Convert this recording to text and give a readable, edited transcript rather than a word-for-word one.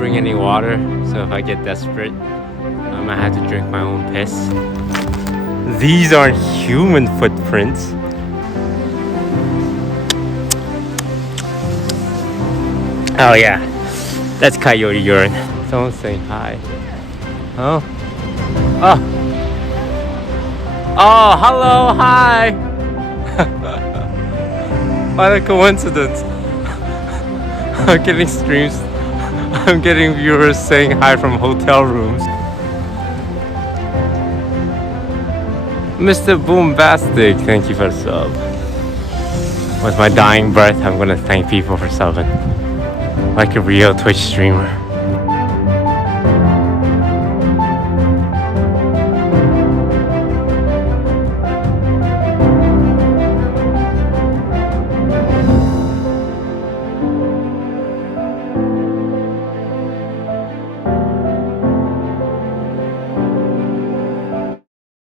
bring any water, so if I get desperate, I might have to drink my own piss. These aren't human footprints. Oh yeah, that's coyote urine. Someone's saying hi. Oh. Oh. Oh, hello, hi. What a coincidence. I'm getting streams. I'm getting viewers saying hi from hotel rooms. Mr. Boombastic, thank you for the sub. With my dying breath, I'm gonna thank people for subbing. Like a real Twitch streamer.